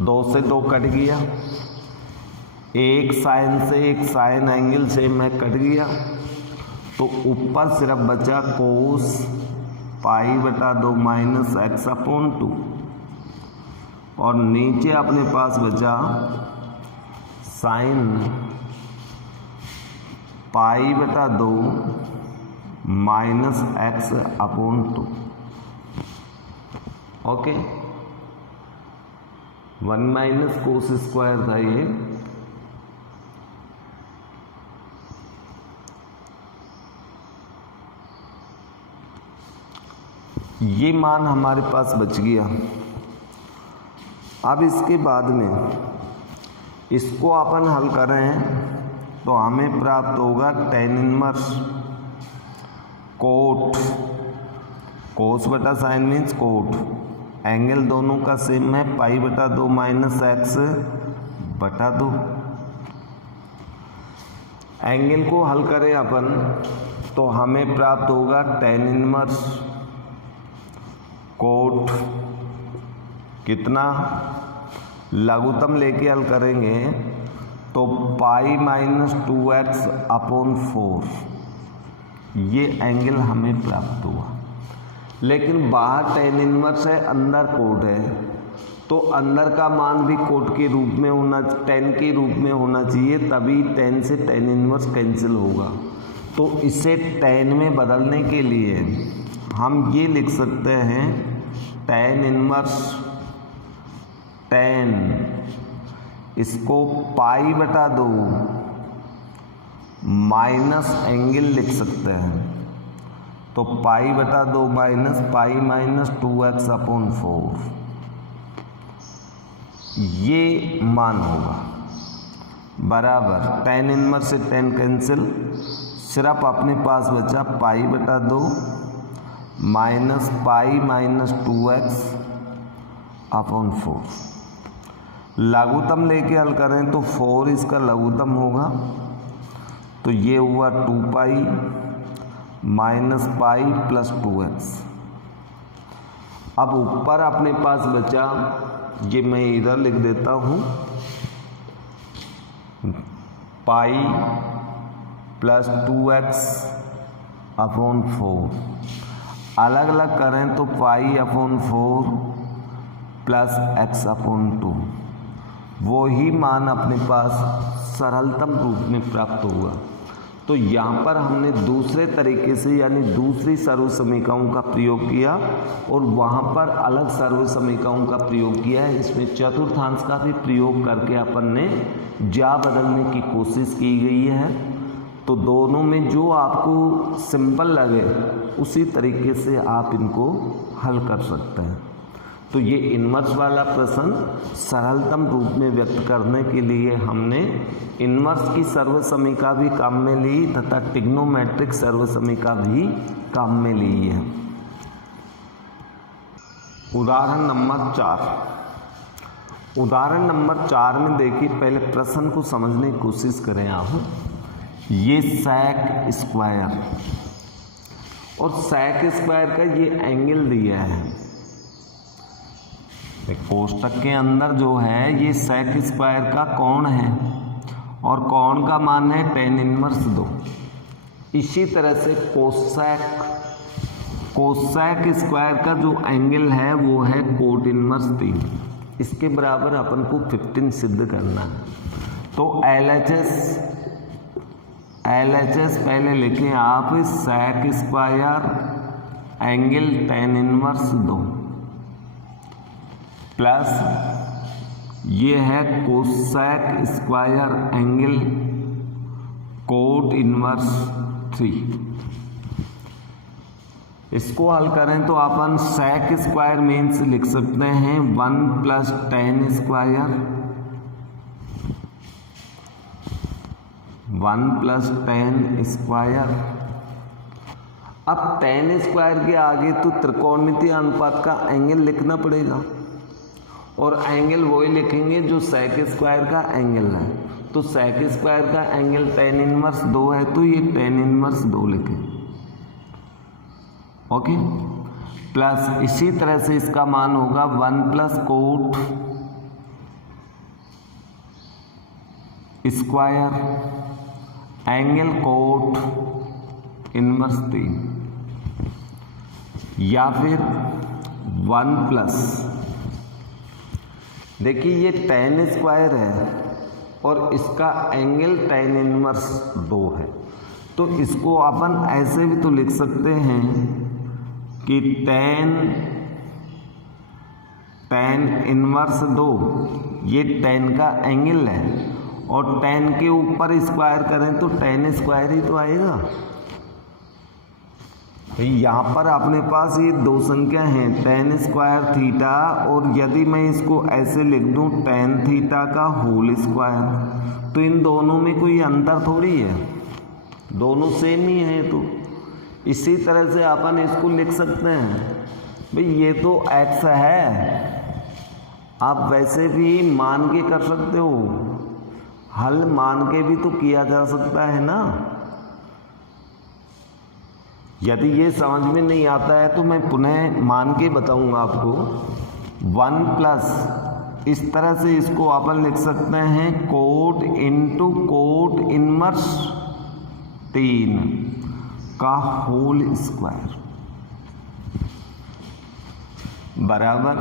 2 से 2 कट गया, एक साइन से एक साइन एंगल से मैं कट गया, तो ऊपर सिर्फ बचा कोस π/2 माइनस x/2 और नीचे अपने पास बचा sine π/2 minus x/2। Okay, 1 minus cos square था ये। ये मान हमारे पास बच गया। अब इसके बाद में इसको अपन हल करें तो हमें प्राप्त होगा tan इनवर्स कोट, कोस बटा साइन मीन्स कोट, एंगल दोनों का सेम है π/2 माइनस x/2। एंगल को हल करें अपन तो हमें प्राप्त होगा tan इनवर्स कोट, कितना, लघुत्तम लेके हल करेंगे तो π-2x/4 ये एंगल हमें प्राप्त हुआ। लेकिन बाहर tan इनवर्स है, अंदर कोट है, तो अंदर का मान भी कोट के रूप में होना, tan के रूप में होना चाहिए, तभी tan से tan इनवर्स कैंसिल होगा। तो इसे tan में बदलने के लिए हम ये लिख सकते हैं tan इनवर्स tan, इसको π/2 माइनस एंगल लिख सकते हैं, तो π/2 माइनस π-2x/4 ये मान होगा बराबर tan इनवर्स से tan कैंसिल, सिर्फ अपने पास बचा π/2 माइनस π-2x/4। लघुत्तम लेके हल करें तो 4 इसका लघुत्तम होगा, तो ये हुआ 2π माइनस π प्लस 2x। अब ऊपर अपने पास बचा, ये मैं इधर लिख देता हूँ, π प्लस 2x/4। अलग अलग करें तो π/4 प्लस x/2, वो ही मान अपने पास सरलतम रूप में प्राप्त होगा। तो यहाँ पर हमने दूसरे तरीके से यानी दूसरी सर्व समीकरणों का प्रयोग किया और वहाँ पर अलग सर्व समीकरणों का प्रयोग किया है। इसमें चतुर्थांश का भी प्रयोग करके अपन ने जा बदलने की कोशिश की गई है। तो दोनों में जो आपको सिंपल लगे उसी तरीके से आप इनको हल कर सकते हैं। तो ये इन्वर्स वाला प्रश्न सरलतम रूप में व्यक्त करने के लिए हमने इन्वर्स की सर्व समीकरण भी काम में ली तथा ट्रिग्नोमेट्रिक सर्व समीकरण भी काम में ली है। उदाहरण नंबर 4। उदाहरण नंबर 4 में देखिए, पहले प्रश्न को समझने की कोशिश करें आप। ये sec स्क्वायर और sec स्क्वायर का ये एंगल दिया है। कोष्टक के अंदर जो है ये sec स्क्वायर का कोण है और कोण का मान है tan इनवर्स 2। इसी तरह से कोसेक स्क्वायर का जो एंगल है वो है कोट इनवर्स 3। इसके बराबर अपन को 15 सिद्ध करना है। तो LHS पहले लिखें आप, sec square angle tan inverse 2 plus ये है cosec square angle cot inverse 3। इसको हल करें तो अपन sec स्क्वायर मीन्स लिख सकते हैं 1 plus tan square, 1 plus tan square. अब tan स्क्वायर के आगे तो त्रिकोणमितीय अनुपात का एंगल लिखना पड़ेगा और एंगल वही लिखेंगे जो sec स्क्वायर का एंगल है। तो sec स्क्वायर का एंगल tan इनवर्स 2 है, तो ये tan इनवर्स 2 लिखें। ओके, प्लस इसी तरह से इसका मान होगा 1 plus coat square angle cot inverse 3 या फिर 1 प्लस, देखिए ये tan स्क्वायर है और इसका एंगल tan इनवर्स 2 है, तो इसको अपन ऐसे भी तो लिख सकते हैं कि tan इनवर्स 2 ये tan का एंगल है और tan के ऊपर स्क्वायर करें तो tan स्क्वायर ही तो आएगा। तो यहाँ पर अपने पास ये दो संख्या हैं tan स्क्वायर थीटा, और यदि मैं इसको ऐसे लिख दूँ tan थीटा का होल स्क्वायर, तो इन दोनों में कोई अंतर थोड़ी है, दोनों सेम ही है। तो इसी तरह से अपन इसको लिख सकते हैं भाई ये तो x है, आप वैसे भी मान के कर सकते हो, हल मान के भी तो किया जा सकता है ना। यदि ये समझ में नहीं आता है तो मैं पुनः मान के बताऊंगा आपको। 1 प्लस, इस तरह से इसको अपन लिख सकते हैं कोट इंटू कोट इनवर्स 3 का होल स्क्वायर बराबर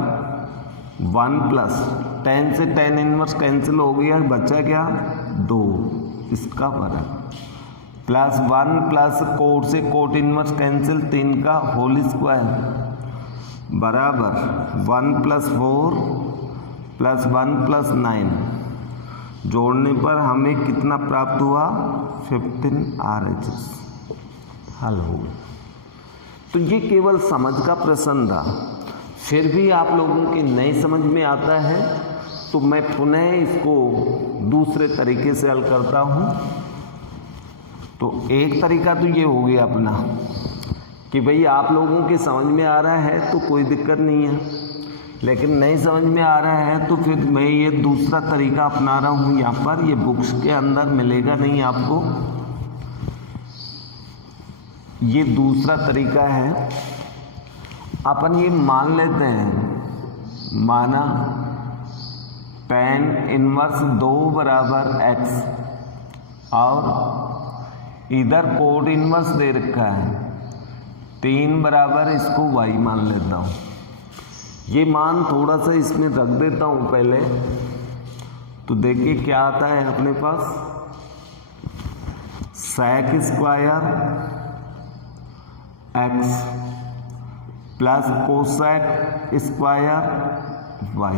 1 प्लस tan से tan इनवर्स कैंसिल हो गया, बचा क्या 2, इसका फर्क, प्लस 1 प्लस कोट से कोट इनवर्स कैंसिल 3 का होल स्क्वायर बराबर 1 प्लस 4 प्लस 1 प्लस 9, जोड़ने पर हमें कितना प्राप्त हुआ 15 RHS, हल हो गया। तो ये केवल समझ का प्रश्न था, फिर भी आप लोगों की नहीं समझ में आता है तो मैं पुनः इसको दूसरे तरीके से हल करता हूँ। तो एक तरीका तो ये हो गया अपना कि भाई आप लोगों के समझ में आ रहा है तो कोई दिक्कत नहीं है, लेकिन नहीं समझ में आ रहा है तो फिर मैं ये दूसरा तरीका अपना रहा हूँ। यहाँ पर ये बुक्स के अंदर मिलेगा नहीं आपको, ये दूसरा तरीका है। अपन ये मान लेते हैं, माना tan इनवर्स 2 बराबर x और इधर कोट इनवर्स दे रखा है 3 बराबर, इसको y मान लेता हूँ। ये मान थोड़ा सा इसमें रख देता हूँ पहले, तो देखिए क्या आता है अपने पास, sec square x plus cosec square y।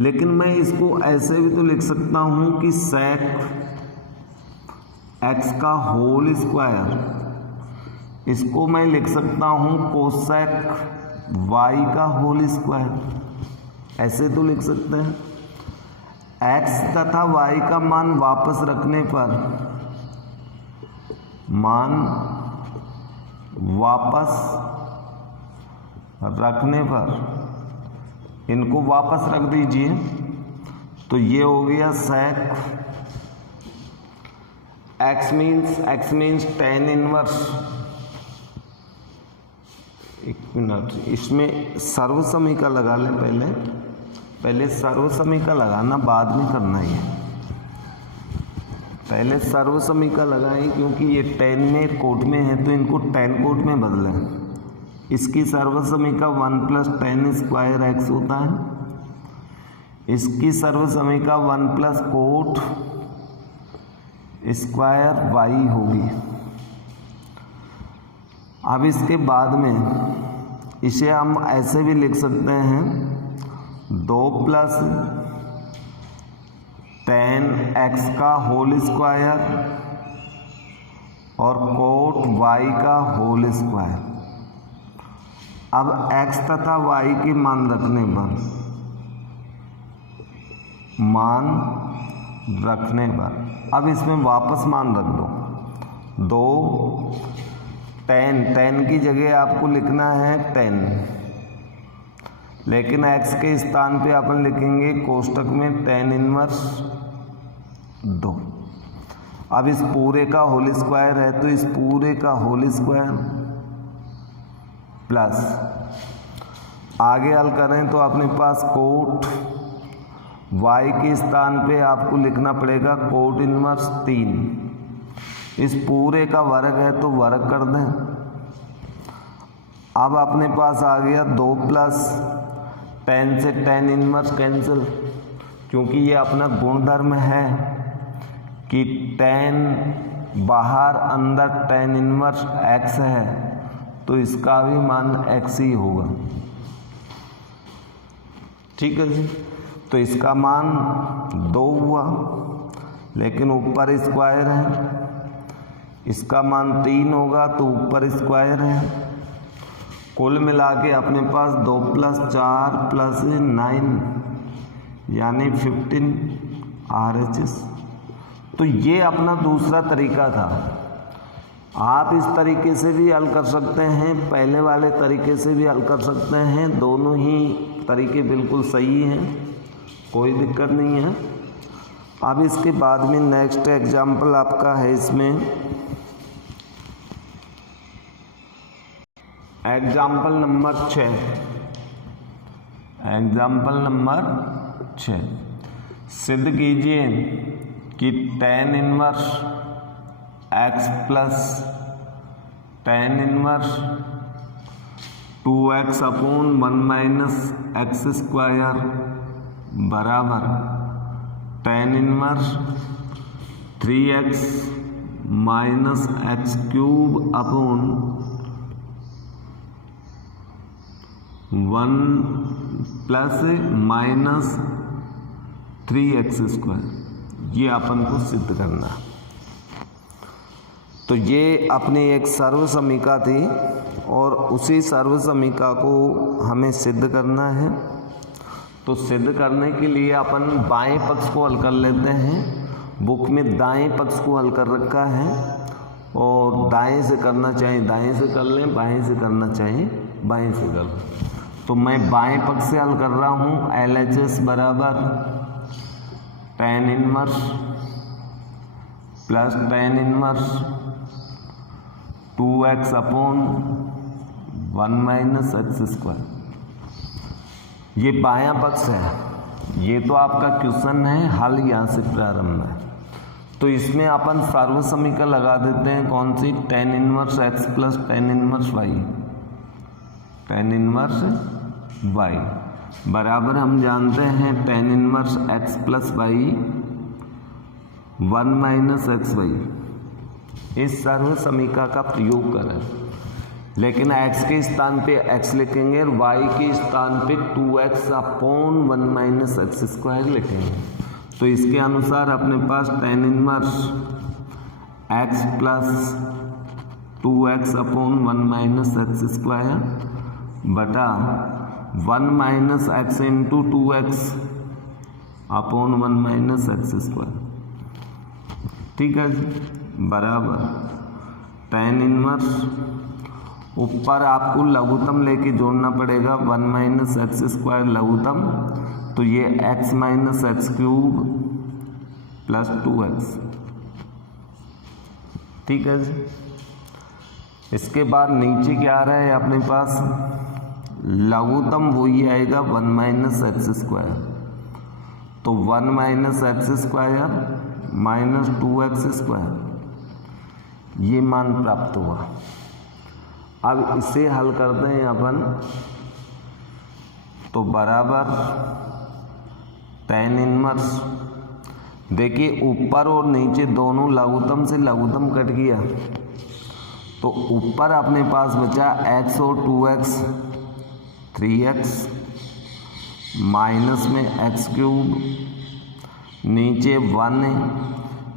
लेकिन मैं इसको ऐसे भी तो लिख सकता हूँ कि sec x का होल स्क्वायर, इसको मैं लिख सकता हूँ कोसेक y का होल स्क्वायर, ऐसे तो लिख सकते हैं। x तथा y का मान वापस रखने पर, मान वापस रखने पर इनको वापस रख दीजिए, तो ये हो गया sec x means tan inverse. एक मिनट, इसमें सर्वसमीका लगा लें, पहले सर्वसमीका लगाना बाद में करना है, पहले सर्वसमीका लगाएं क्योंकि ये tan में कोट में है तो इनको tan कोट में बदलें। इसकी सर्वसमीका 1 प्लस tan स्क्वायर x होता है, इसकी सर्वसमीका 1 प्लस कोट स्क्वायर y होगी। अब इसके बाद में इसे हम ऐसे भी लिख सकते हैं 2 प्लस tan x का होल स्क्वायर और कोट y का होल स्क्वायर। अब x तथा y के मान रखने पर, अब इसमें वापस मान रख दो, 2 tan की जगह आपको लिखना है 10, लेकिन x के स्थान पे अपन लिखेंगे कोष्टक में tan इनवर्स 2। अब इस पूरे का होल स्क्वायर है तो इस पूरे का होल स्क्वायर प्लस, आगे हल करें तो अपने पास कोट y के स्थान पे आपको लिखना पड़ेगा कोट इनवर्स 3, इस पूरे का वर्ग है तो वर्ग कर दें, अब अपने पास आ गया 2 प्लस tan से tan इनवर्स कैंसिल, क्योंकि ये अपना गुणधर्म है कि tan बाहर अंदर tan इनवर्स x है तो इसका भी मान x ही होगा। ठीक है जी, तो इसका मान 2 हुआ, लेकिन ऊपर स्क्वायर है, इसका मान 3 होगा तो ऊपर स्क्वायर है। कुल मिला के अपने पास 2 प्लस 4 प्लस 9 यानी 15 RHS। तो ये अपना दूसरा तरीका था। आप इस तरीके से भी हल कर सकते हैं, पहले वाले तरीके से भी हल कर सकते हैं, दोनों ही तरीके बिल्कुल सही हैं, कोई दिक्कत नहीं है। अब इसके बाद में नेक्स्ट एग्जाम्पल आपका है इसमें एग्जाम्पल नंबर 6। एग्जाम्पल नंबर 6, सिद्ध कीजिए कि tan inverse x plus tan inverse 2x upon 1 minus x square बराबर tan inverse 3x minus x cube upon 1 plus minus 3x square, ये अपन को सिद्ध करना। तो ये अपनी एक सर्व समीका थी और उसी सर्व समीका को हमें सिद्ध करना है। तो सिद्ध करने के लिए अपन बाएं पक्ष को हल कर लेते हैं। बुक में दाएं पक्ष को हल कर रखा है और दाएं से करना चाहे दाएं से कर लें, बाएं से करना चाहे बाएं से कर लें। तो मैं बाएं पक्ष से हल कर रहा हूँ। LHS बराबर tan inverse plus tan inverse 2x upon 1 minus x square, ये बायां पक्ष है। ये तो आपका क्वेश्चन है, हल यहाँ से प्रारंभ है। तो इसमें अपन सर्व समीकरण लगा देते हैं, कौन सी? tan inverse x plus tan inverse y, tan inverse y बराबर हम जानते हैं tan inverse x plus y 1 minus x y. इस सर्व समीका का प्रयोग करें, लेकिन x के स्थान पे x लिखेंगे और y के स्थान पे 2x upon 1 minus x square लिखेंगे। तो इसके अनुसार अपने पास tan inverse x plus 2x upon 1 minus x square बटा 1 minus x into 2x upon 1 minus x square. ठीक है जी, बराबर tan इनवर्स ऊपर आपको लघुत्तम लेके जोड़ना पड़ेगा 1 माइनस एक्स स्क्वायर लघुत्तम, तो ये x minus x cube plus 2x। ठीक है जी, इसके बाद नीचे क्या आ रहा है अपने पास? लघुत्तम वही आएगा 1 माइनस एक्स स्क्वायर, तो 1 minus x square minus 2x square, ये मान प्राप्त हुआ। अब इसे हल करते हैं अपन, तो बराबर tan इनवर्स, देखिए ऊपर और नीचे दोनों लघुत्तम से लघुत्तम कट गया, तो ऊपर अपने पास बचा x और 2x 3x माइनस में एक्स क्यूब, नीचे 1,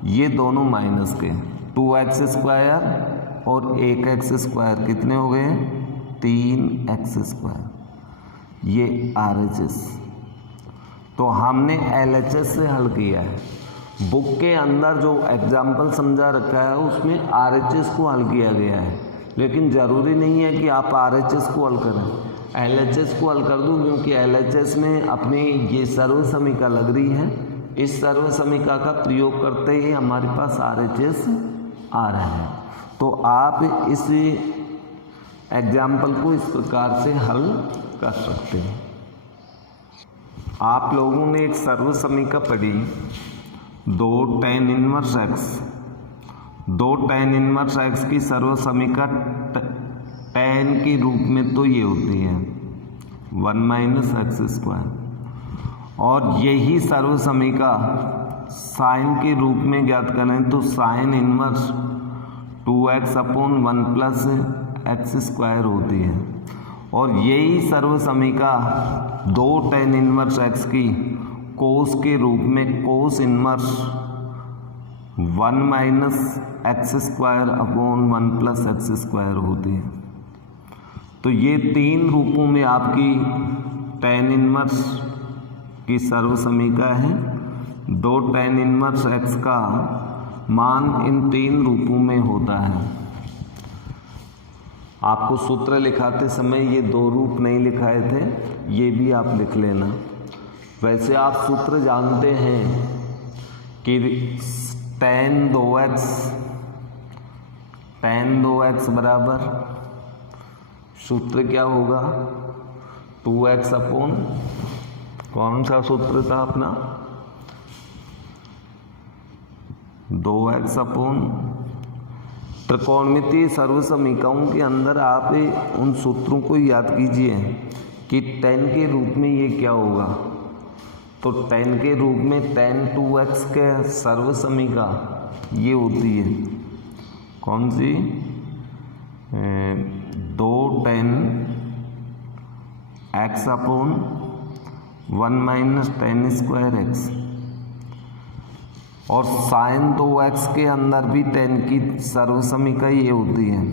ये दोनों माइनस के 2x स्क्वायर और 1x स्क्वायर कितने हो गए? 3x स्क्वायर, ये RHS। तो हमने LHS से हल किया है। बुक के अंदर जो एग्जाम्पल समझा रखा है उसमें RHS को हल किया गया है, लेकिन ज़रूरी नहीं है कि आप RHS को हल करें, LHS को हल कर दूं, क्योंकि LHS में अपनी ये सर्व समीका लग रही है। इस सर्व समीका का प्रयोग करते ही हमारे पास RHS आ रहा है। तो आप इस एग्जाम्पल को इस प्रकार से हल कर सकते हैं। आप लोगों ने एक सर्व समीका पढ़ी 2 tan इनवर्स x की सर्व समीका tan के रूप में तो ये होती है 1 माइनस एक्स स्क्वायर, और यही सर्वसमीका साइन के रूप में ज्ञात करें तो sign inverse 2x upon 1 plus x square होती है, और यही सर्वसमीका 2 tan इनवर्स x की कोस के रूप में cos inverse 1 minus x square upon 1 plus x square होती है। तो ये 3 रूपों में आपकी tan इनवर्स की सर्वसमीका है। 2 tan इनवर्स x का मान इन 3 रूपों में होता है। आपको सूत्र लिखाते समय ये 2 रूप नहीं लिखाए थे, ये भी आप लिख लेना। वैसे आप सूत्र जानते हैं कि tan 2x बराबर सूत्र क्या होगा 2x अपॉन कौन सा सूत्र था अपना 2x अपॉन त्रिकोणमितीय सर्वसमीकाओं के अंदर आप उन सूत्रों को याद कीजिए कि tan के रूप में ये क्या होगा। तो tan के रूप में tan 2x के सर्वसमीका ये होती है कौन सी 2 tan x upon 1 minus tan square x, और साइन 2x के अंदर भी tan की सर्वसमीका ये होती है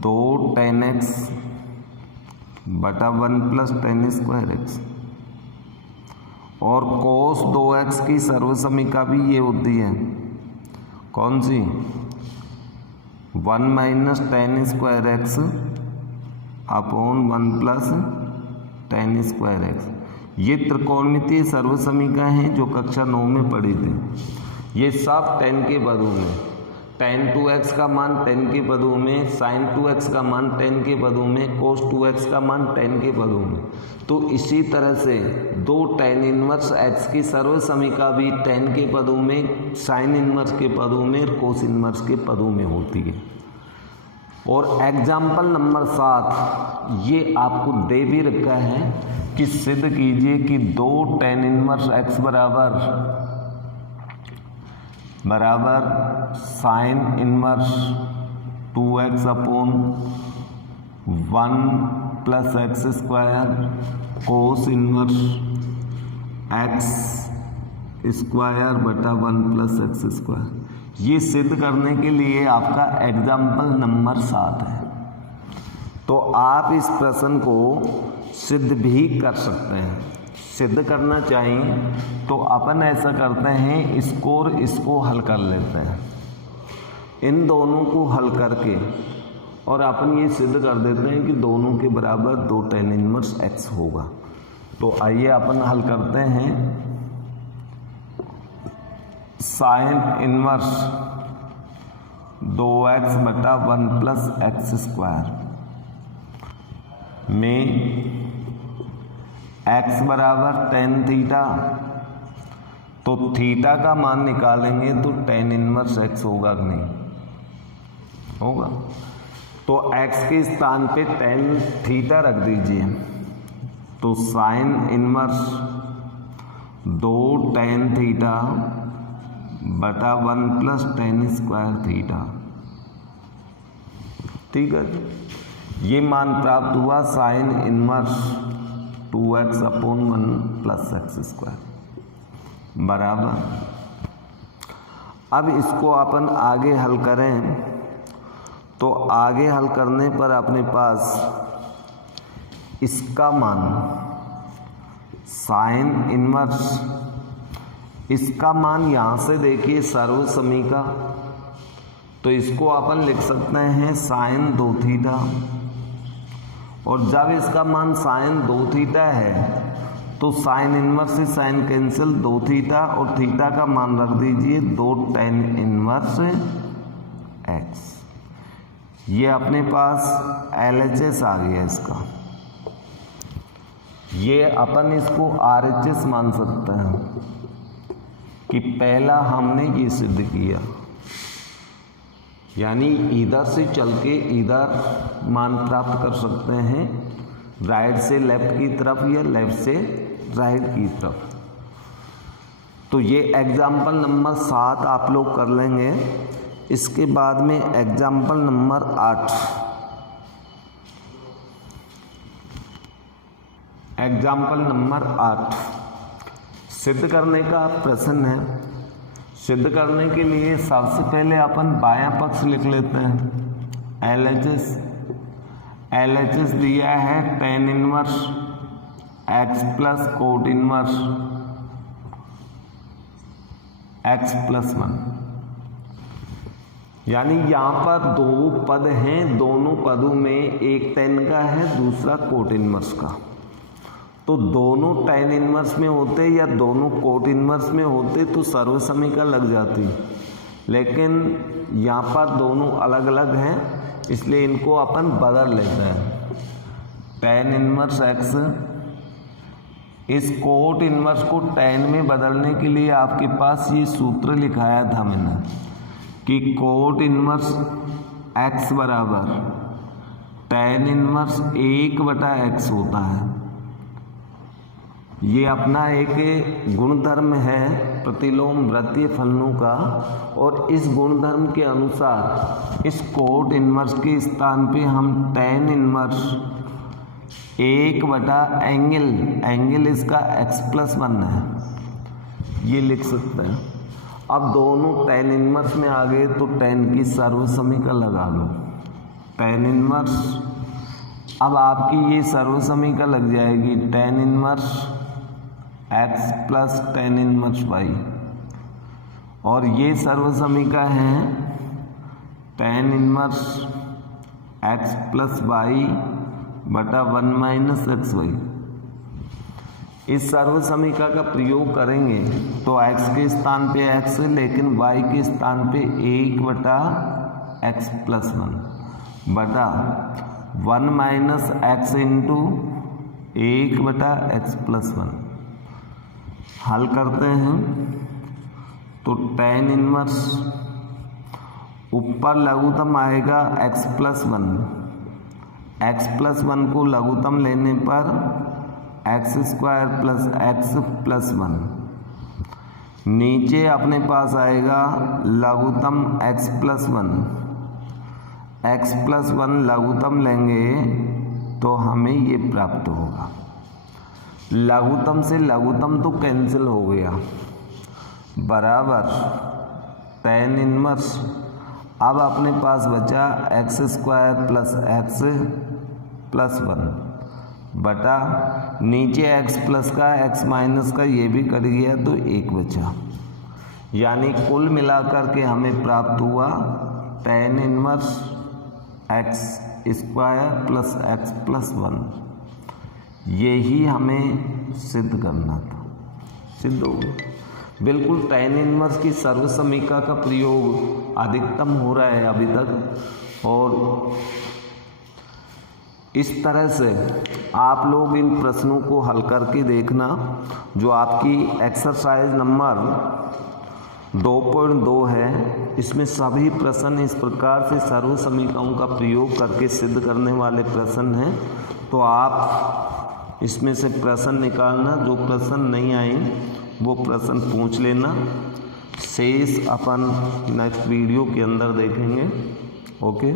2 tan x बटा 1 प्लस tan स्क्वायर x, और cos 2x की सर्वसमीका भी ये होती है कौन सी 1 minus tan square x upon 1 plus tan square x। ये त्रिकोणमितीय सर्वसमीका हैं जो कक्षा 9 में पढ़ी थी। ये सब tan के पदों में, tan 2x का मान tan के पदों में, sin 2x का मान tan के पदों में, cos 2x का मान tan के पदों में। तो इसी तरह से 2 tan इनवर्स x की सर्वसमीका भी tan के पदों में, sin इनवर्स के पदों में, cos इनवर्स के पदों में होती है। और एग्जाम्पल नंबर 7 ये आपको दे भी रखा है कि सिद्ध कीजिए कि 2 tan इनवर्स x बराबर sign inverse 2x upon 1 plus x square कोस इनवर्स x स्क्वायर बटा 1 प्लस एक्स स्क्वायर। ये सिद्ध करने के लिए आपका एग्जाम्पल नंबर 7 है। तो आप इस प्रश्न को सिद्ध भी कर सकते हैं। सिद्ध करना चाहिए तो अपन ऐसा करते हैं इसको हल कर लेते हैं, इन दोनों को हल करके, और अपन ये सिद्ध कर देते हैं कि दोनों के बराबर 2 tan इनवर्स x होगा। तो आइए अपन हल करते हैं। साइन इनवर्स 2x बटा 1 प्लस एक्स स्क्वायर में x बराबर tan थीटा, तो थीटा का मान निकालेंगे तो tan इनवर्स x होगा कि नहीं होगा। तो x के स्थान पे tan थीटा रख दीजिए, तो साइन इनवर्स 2 tan थीटा बटा 1 प्लस tan स्क्वायर थीटा। ठीक है, ये मान प्राप्त हुआ sign inverse 2x upon 1 plus x square बराबर। अब इसको अपन आगे हल करें तो आगे हल करने पर अपने पास इसका मान साइन इनवर्स, इसका मान यहाँ से देखिए सर्वसमीका, तो इसको अपन लिख सकते हैं साइन 2 थीटा, और जब इसका मान साइन 2 थीटा है तो साइन इनवर्स से साइन कैंसिल 2 थीटा, और थीटा का मान रख दीजिए 2 tan इनवर्स x। ये अपने पास LHS आ गया इसका, ये अपन इसको RHS मान सकते हैं कि पहला हमने ये सिद्ध किया। यानी इधर से चल के इधर मान प्राप्त कर सकते हैं, राइट से लेफ्ट की तरफ या लेफ्ट से राइट की तरफ। तो ये एग्जाम्पल नंबर 7 आप लोग कर लेंगे। इसके बाद में एग्जाम्पल नंबर 8। एग्जाम्पल नंबर 8 सिद्ध करने का प्रश्न है। सिद्ध करने के लिए सबसे पहले अपन बायां पक्ष लिख लेते हैं। LHS दिया है tan inverse x plus cot inverse x plus 1। यानी यहाँ पर दो पद हैं, दोनों पदों में एक tan का है, दूसरा कोट इनवर्स का। तो दोनों tan इनवर्स में होते या दोनों कोट इनवर्स में होते तो सर्वसमीका लग जाती, लेकिन यहाँ पर दोनों अलग अलग हैं, इसलिए इनको अपन बदल लेते हैं। tan इनवर्स x, इस कोट इनवर्स को tan में बदलने के लिए आपके पास ये सूत्र लिखाया था मैंने कि कोट इनवर्स x बराबर tan इनवर्स 1/x होता है। ये अपना एक गुणधर्म है प्रतिलोम वृत्तीय फलनों का, और इस गुणधर्म के अनुसार इस कोट इनवर्स के स्थान पे हम tan इनवर्स 1/एंगल, एंगल इसका x प्लस 1 है, ये लिख सकते हैं। अब दोनों tan इनवर्स में आ गए तो tan की सर्वसमीका लगा लो। tan इनवर्स, अब आपकी ये सर्वसमीका लग जाएगी tan inverse x plus tan inverse y, और ये सर्वसमीका है tan inverse x plus y बटा 1 माइनस xy। इस सर्वसमीका का प्रयोग करेंगे तो x के स्थान पे x, लेकिन y के स्थान पे 1/x प्लस 1 बटा 1 minus x into 1/x plus 1। हल करते हैं तो tan इनवर्स ऊपर लघुत्तम आएगा x प्लस 1, x प्लस 1 को लघुत्तम लेने पर x square plus x plus 1, नीचे अपने पास आएगा लघुत्तम x प्लस 1, x प्लस 1 लघुत्तम लेंगे तो हमें ये प्राप्त होगा। लघुत्तम से लघुत्तम तो कैंसिल हो गया, बराबर tan इनवर्स, अब अपने पास बचा x square plus x plus 1 बटा नीचे x प्लस का x माइनस का ये भी कट गया तो 1 बचा। यानी कुल मिलाकर के हमें प्राप्त हुआ tan inverse x square plus x plus 1। यही हमें सिद्ध करना था, सिद्ध हो गया। बिल्कुल tan इनवर्स की सर्वसमीका का प्रयोग अधिकतम हो रहा है अभी तक, और इस तरह से आप लोग इन प्रश्नों को हल करके देखना। जो आपकी एक्सरसाइज नंबर 2.2 है, इसमें सभी प्रश्न इस प्रकार से सर्वसमीकाओं का प्रयोग करके सिद्ध करने वाले प्रश्न हैं। तो आप इसमें से प्रश्न निकालना, जो प्रश्न नहीं आए वो प्रश्न पूछ लेना। शेष अपन नेक्स्ट वीडियो के अंदर देखेंगे। ओके।